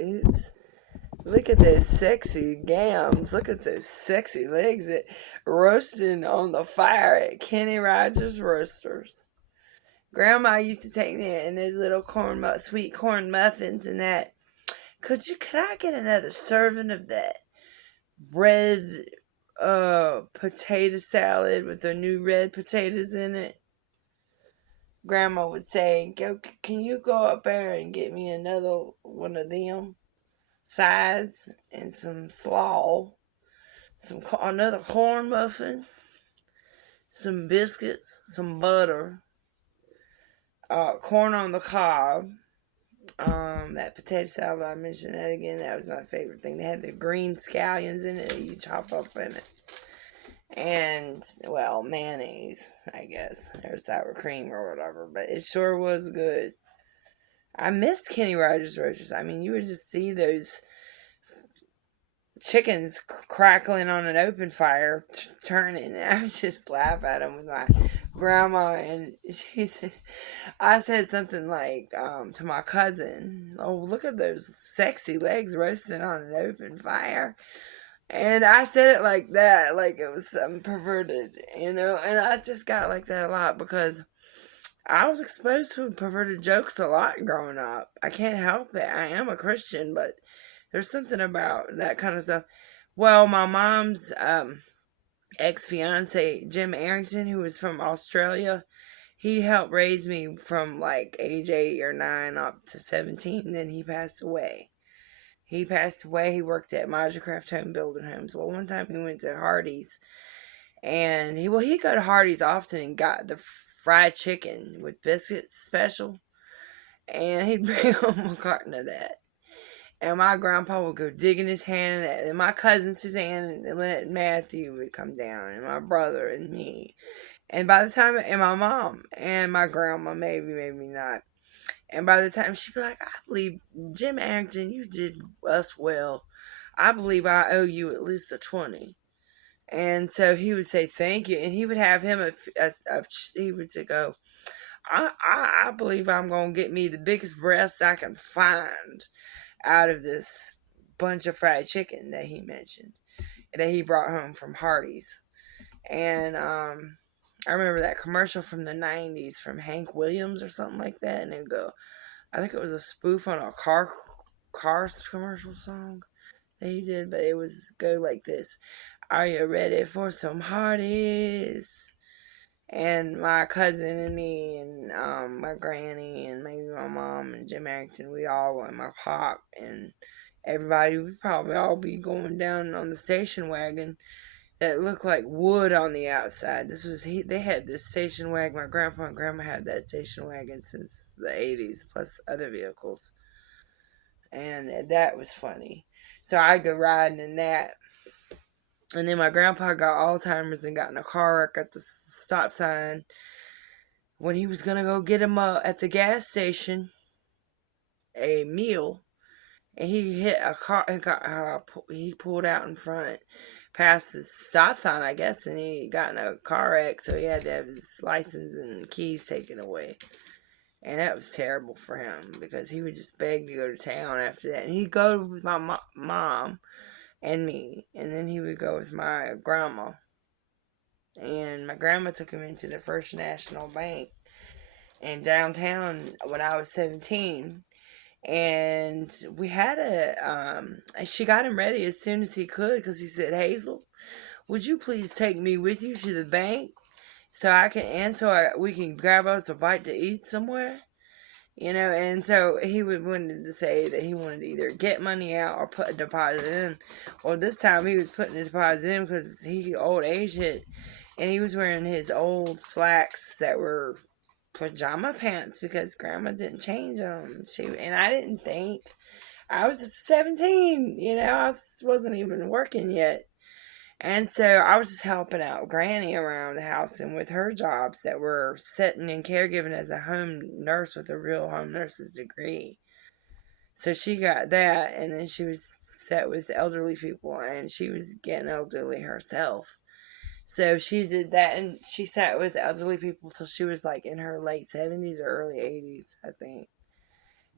Oops. Look at those sexy gams. Look at those sexy legs that roasting on the fire at Kenny Rodgers Roasters. Grandma used to take me in those little sweet corn muffins and that. Could I get another serving of that red potato salad with the new red potatoes in it? Grandma would say, can you go up there and get me another one of them sides and some slaw, another corn muffin, some biscuits, some butter, corn on the cob, that potato salad I mentioned that again. That was my favorite thing. They had the green scallions in it that you chop up in it, and well, mayonnaise, I guess, or sour cream or whatever. But it sure was good. I missed Kenny Rogers roasters. I mean, you would just see those chickens crackling on an open fire, turning. And I would just laugh at them with my grandma, and I said something like to my cousin, "Oh, look at those sexy legs roasting on an open fire." And I said it like that, like it was something perverted, you know. And I just got like that a lot because I was exposed to perverted jokes a lot growing up. I can't help it. I am a Christian, but there's something about that kind of stuff. Well, my mom's ex fiance, Jim Arrington, who was from Australia, he helped raise me from like age 8 or 9 up to 17. Then he passed away. He passed away. He worked at Craft Home building homes. Well, one time he went to Hardee's, and he'd go to Hardee's often and got the fried chicken with biscuits special, and he'd bring home a carton of that. And my grandpa would go digging his hand in that. And my cousin Suzanne and Lynette and Matthew would come down, and my brother and me. And by the time, and my mom and my grandma, maybe not. And by the time she'd be like, I believe, Jim Arrington, you did us well. I believe I owe you at least a 20. And so he would say thank you. And he would have him, he would go, I believe I'm going to get me the biggest breast I can find out of this bunch of fried chicken that he mentioned, that he brought home from Hardee's. And I remember that commercial from the 90s from Hank Williams or something like that. And it would go, I think it was a spoof on a car commercial song that he did, but it was go like this: Are you ready for some Hardee's? And my cousin and me and my granny and maybe my mom and Jim Arrington, we all went, my pop and everybody would probably all be going down on the station wagon that looked like wood on the outside. They had this station wagon. My grandpa and grandma had that station wagon since the 80s, plus other vehicles. And that was funny. So I'd go riding in that. And then my grandpa got Alzheimer's and got in a car wreck at the stop sign when he was going to go get him at the gas station a meal. And he hit a car. He pulled out in front past the stop sign, I guess, and he got in a car wreck, so he had to have his license and keys taken away. And that was terrible for him because he would just beg to go to town after that. And he'd go with my mom and me, and then he would go with my grandma. And my grandma took him into the First National Bank in downtown when I was 17. And we had she got him ready as soon as he could because he said, Hazel, would you please take me with you to the bank so we can grab us a bite to eat somewhere? You know, and so he wanted to say that he wanted to either get money out or put a deposit in. Well, this time he was putting a deposit in because old age hit, and he was wearing his old slacks that were pajama pants because grandma didn't change them. And I didn't think. I was just 17, you know, I wasn't even working yet. And so I was just helping out Granny around the house and with her jobs that were sitting and caregiving as a home nurse with a real home nurse's degree. So she got that, and then she was set with elderly people, and she was getting elderly herself. So she did that, and she sat with elderly people till she was like in her late 70s or early 80s, I think.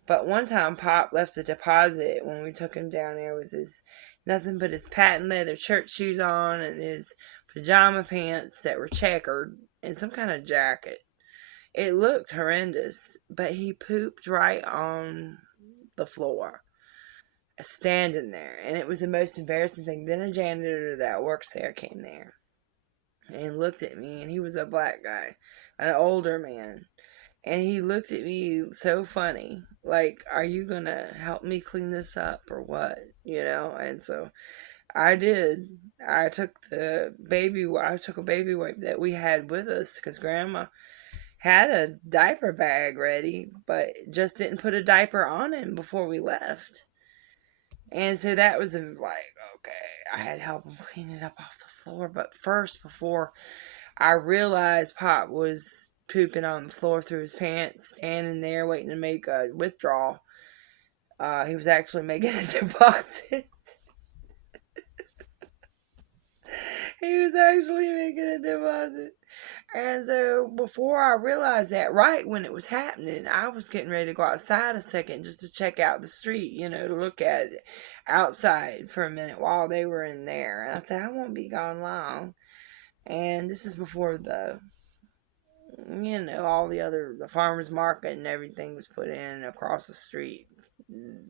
But one time, Pop left a deposit when we took him down there with his nothing but his patent leather church shoes on and his pajama pants that were checkered and some kind of jacket. It looked horrendous, but he pooped right on the floor, standing there, and it was the most embarrassing thing. Then a janitor that works there came there and looked at me, and he was a black guy, an older man. And he looked at me so funny, like, "Are you gonna help me clean this up or what?" And so I did. I took a baby wipe that we had with us because Grandma had a diaper bag ready, but just didn't put a diaper on him before we left. And so that was like, okay, I had to help him clean it up off the floor. But first, before I realized Pop was pooping on the floor through his pants, standing there waiting to make a withdrawal, he was actually making a deposit. He was actually making a deposit. And so before I realized that, right when it was happening, I was getting ready to go outside a second just to check out the street, to look at it outside for a minute while they were in there. And I said, I won't be gone long. And this is before all the farmer's market and everything was put in across the street,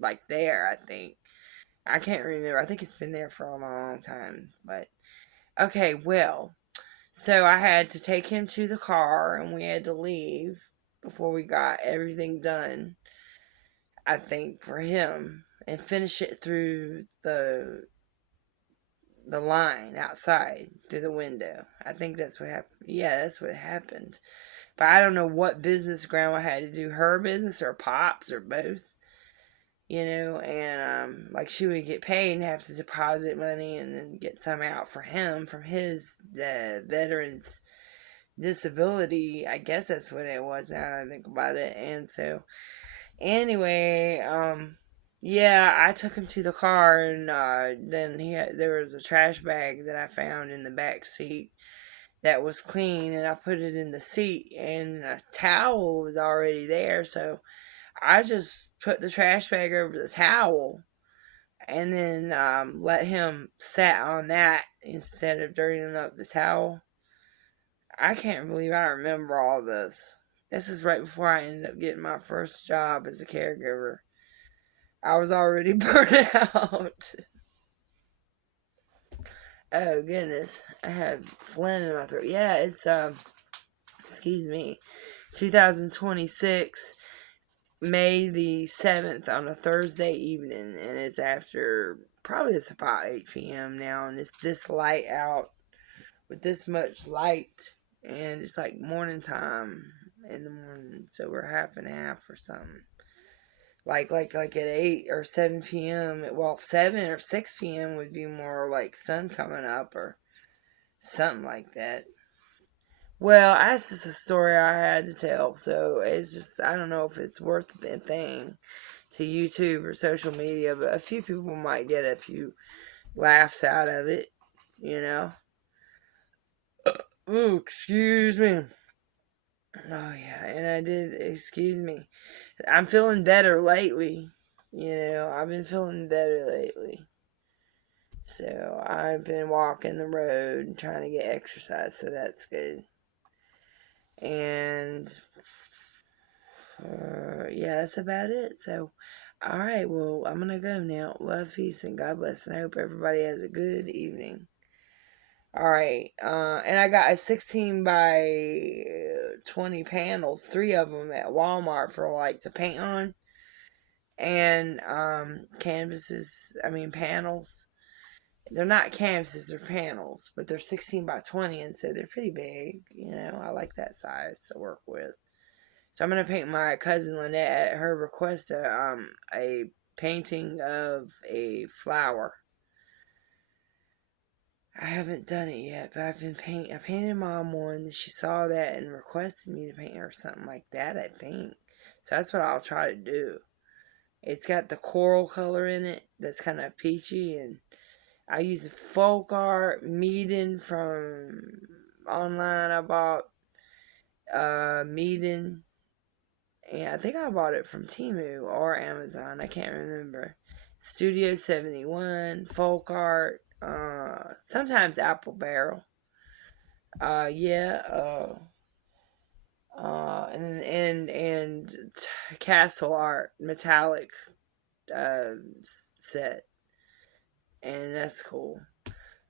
like there, I think. I can't remember. I think it's been there for a long time. But, okay, well, so I had to take him to the car and we had to leave before we got everything done, I think, for him and finish it through the line outside through the window. I think that's what happened. Yeah, that's what happened. But I don't know what business Grandma had to do, her business or Pop's or both. And like she would get paid and have to deposit money and then get some out for him from his veterans disability. I guess that's what it was now that I think about it. And so, anyway, yeah, I took him to the car, and then there was a trash bag that I found in the back seat that was clean, and I put it in the seat, and a towel was already there, so I just put the trash bag over the towel and then let him sat on that instead of dirtying up the towel. I can't believe I remember all this. This is right before I ended up getting my first job as a caregiver. I was already burnt out. Oh goodness, I had phlegm in my throat. Yeah, it's excuse me, 2026, May the 7th on a Thursday evening, and it's about 8 p.m. now, and it's this light out with this much light, and it's like morning time in the morning, so we're half and half or something. Like at 8 or 7 p.m. Well, 7 or 6 p.m. would be more like sun coming up or something like that. Well, that's just a story I had to tell, so it's just I don't know if it's worth the thing to YouTube or social media, but a few people might get a few laughs out of it, you know. Ooh, excuse me. Oh yeah, and I did. Excuse me. I'm feeling better lately. I've been feeling better lately. So I've been walking the road and trying to get exercise, so that's good. And yeah, that's about it. So, all right, well, I'm gonna go now. Love, peace, and God bless, and I hope everybody has a good evening. All right, and I got a 16 by 20 panels, three of them at Walmart for like to paint on, and canvases. I mean panels. They're not canvases; they're panels, but they're 16 by 20, and so they're pretty big. I like that size to work with. So I'm gonna paint my cousin Lynette at her request a painting of a flower. I haven't done it yet, but I painted Mom one. She saw that and requested me to paint her something like that, I think. So that's what I'll try to do. It's got the coral color in it that's kind of peachy, and I use folk art Meeden from online. I bought Meeden, And I think I bought it from Temu or Amazon. I can't remember. Studio 71, Folk Art, sometimes Apple Barrel. Yeah. And Castle Art metallic set, and that's cool.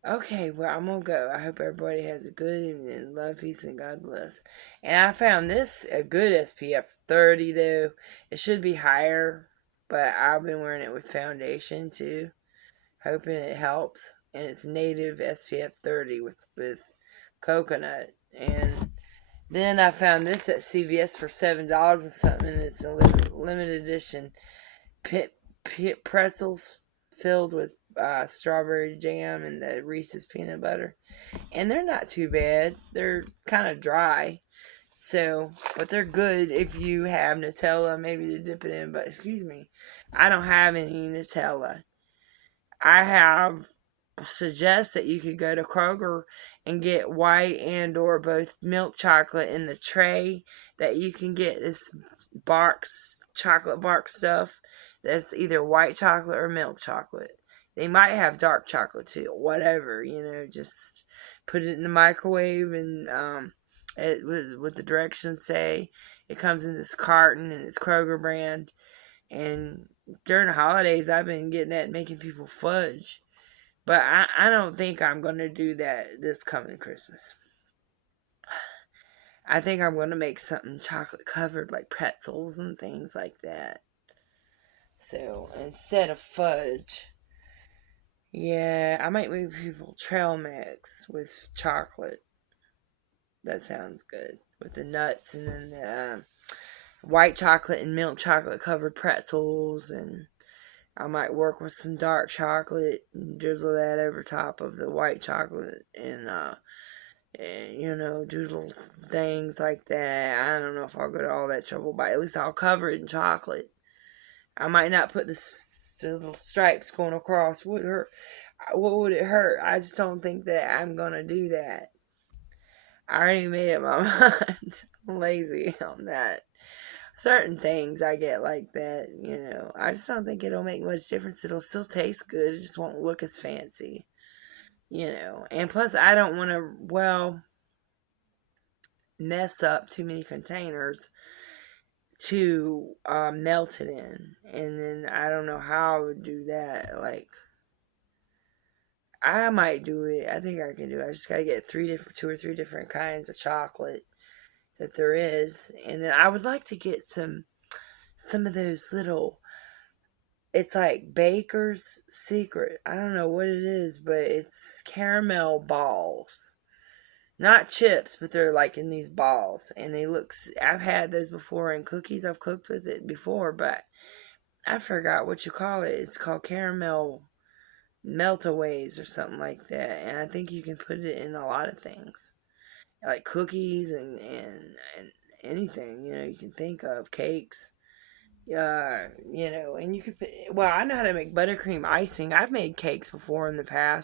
Okay, well, I'm gonna go. I hope everybody has a good evening. Love, peace, and God bless. And I found this a good SPF 30 though. It should be higher, but I've been wearing it with foundation too, hoping it helps. And it's native SPF 30 with coconut. And then I found this at CVS for $7 or something, and it's a limited edition pit pretzels filled with strawberry jam and the Reese's peanut butter. And they're not too bad. They're kind of dry. So, but they're good if you have Nutella, maybe to dip it in. But excuse me, I don't have any Nutella. I have suggest that you could go to Kroger and get white and or both milk chocolate in the tray that you can get this chocolate box stuff that's either white chocolate or milk chocolate. They might have dark chocolate too, whatever, just put it in the microwave and it was what the directions say. It comes in this carton and it's Kroger brand. And during the holidays, I've been getting that and making people fudge. But I don't think I'm going to do that this coming Christmas. I think I'm going to make something chocolate covered, like pretzels and things like that. So instead of fudge, yeah, I might make people trail mix with chocolate. That sounds good. With the nuts and then the white chocolate and milk chocolate covered pretzels, and I might work with some dark chocolate and drizzle that over top of the white chocolate and do little things like that. I don't know if I'll go to all that trouble, but at least I'll cover it in chocolate. I might not put the little stripes going across. What would it hurt? I just don't think that I'm gonna do that. I already made up my mind. I'm lazy on that. Certain things I get like that. I just don't think it'll make much difference. It'll still taste good. It just won't look as fancy. And plus, I don't want to, mess up too many containers to melt it in. And then I don't know how I would do that. Like, I might do it. I think I can do it. I just got to get two or three different kinds of chocolate that there is. And then I would like to get some of those little, it's like Baker's Secret. I don't know what it is, but it's caramel balls. Not chips, but they're like in these balls. And I've had those before in cookies. I've cooked with it before, but I forgot what you call it. It's called caramel meltaways or something like that. And I think you can put it in a lot of things. Like cookies and anything, you can think of. Cakes. And you could, I know how to make buttercream icing. I've made cakes before in the past.